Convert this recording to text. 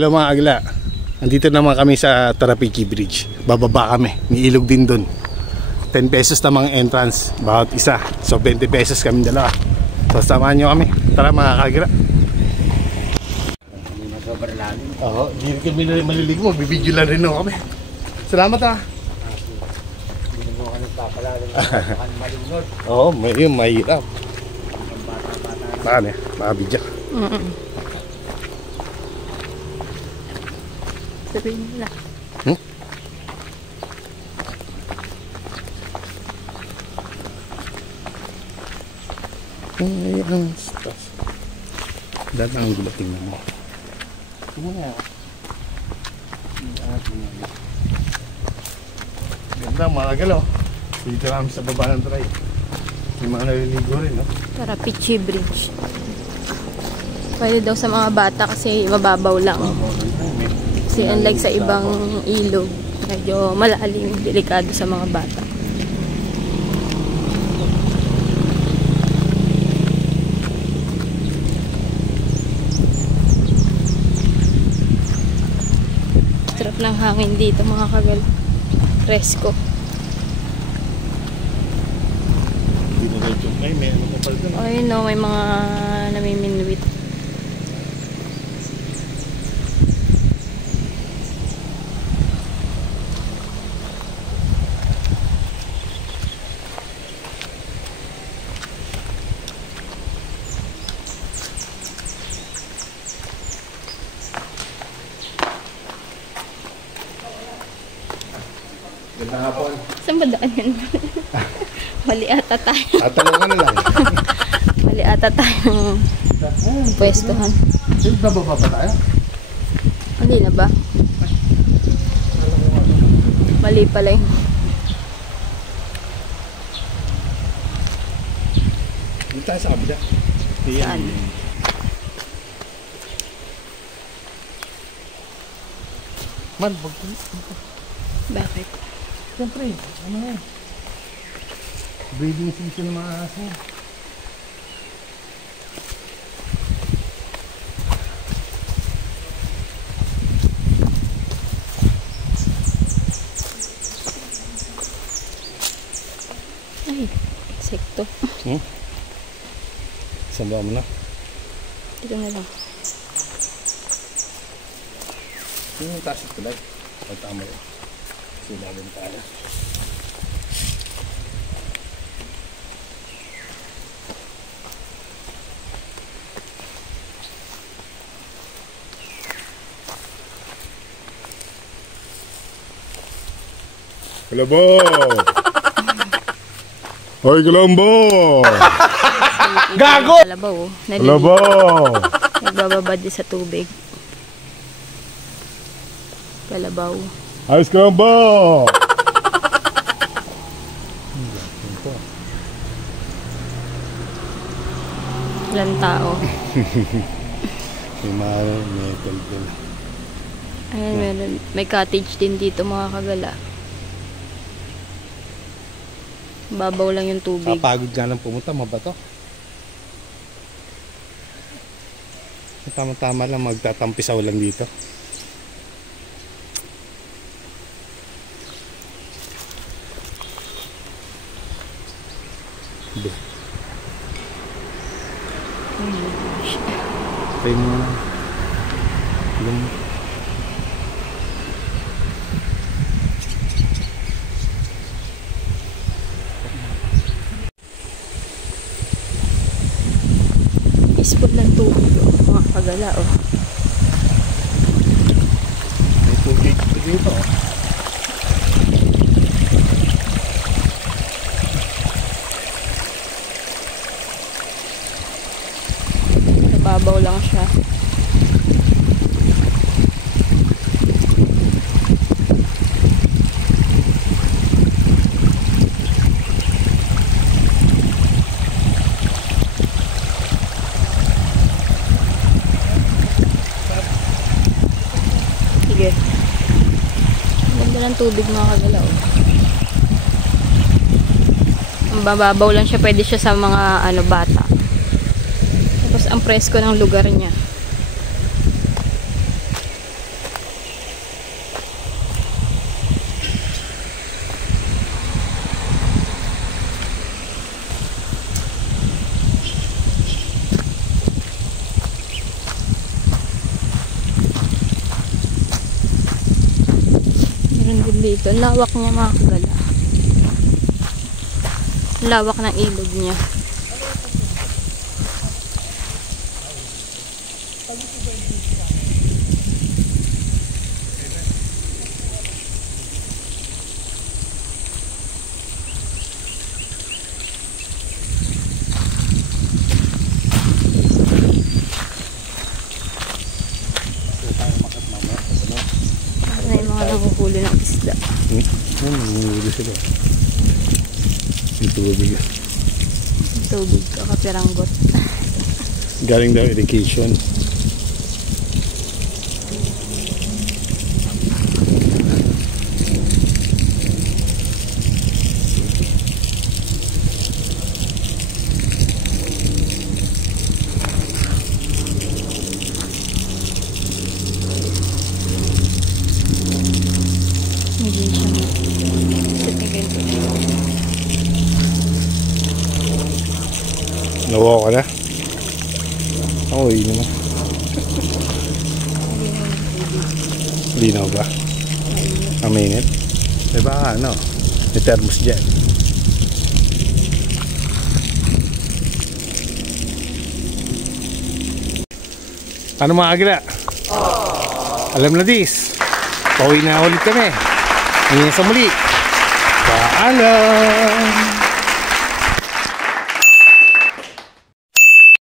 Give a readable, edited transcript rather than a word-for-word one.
Hello mga agla. Nandito naman kami sa Tarapichi Bridge. Bababa kami. May ilog din doon. 10 pesos na mga entrance bawat isa. So 20 pesos kami dalawa. So samahan nyo kami. Tara mga kagra. Oo, hindi kami maliligo. Magbibideo lang rin ako kami. Salamat ah. Oo, yun mahirap. Baka na, baka bidya. Sabihin nila. Ang stuff. Dahil ang gulo, tingnan mo. Tingnan mo yan. Ganda, mga galaw. Dito namin sa baba ng try. May mga naliligo rin, no? Tarapichi Bridge. Pwede daw sa mga bata kasi mababaw lang. Kasi unlike sa ibang ilog, medyo malalim, delikado sa mga bata. Sarap ng hangin dito mga kagal. Presko. Ayun no, may mga namiminwit. Saan ba daan yun? Mali ata tayo. Tatanungan na lang. Mali ata tayo ng pwestuhan. Bababa pa tayo? Mali na ba? Mali pala yun. Dito tayo sa kabila. Saan? Man, Bakit? siyempre, ano yan? Breeding season ng mga aso. Ay, insekto. Saan ba mo na? Dito na lang. Yung taas ito lang. Pagtama rin. Silagan tayo. Kalabo! Hoy, Kalabo! Gago! Kalabaw. Kalabo! Nagbababad din sa tubig. Kalabaw. Ayos Kalabo! Ilang tao. May mga metal din. Ayan, may cottage din dito mga kagala. Babaw lang yung tubig. Kapagod nga lang pumunta, mabato. Tama-tama lang magtatampisaw lang dito. Try mo na. Peaceful lang tubig mga kagala oh. May tubig dito oh. Nababaw lang siya. Sige. Ganda ng tubig mga kagalaw. Ang bababaw lang siya, pwede siya sa mga ano bata. Tapos ang presko ng lugar niya. dito. Lawak niya mga kagala. Lawak ng ilog niya. Nanguhuli ng isda. Nanguhuli sila. Yung tubig. Yung tubig, kakapiranggot. Galing daw irrigation. Nawa ka na? Ako, yun naman. Linaw ba? Ang mainit? Diba ano? May thermos dyan. Ano mga agila? Alam na dis. Pauwi na ulit kami. Ngayon sa muli. Paalam!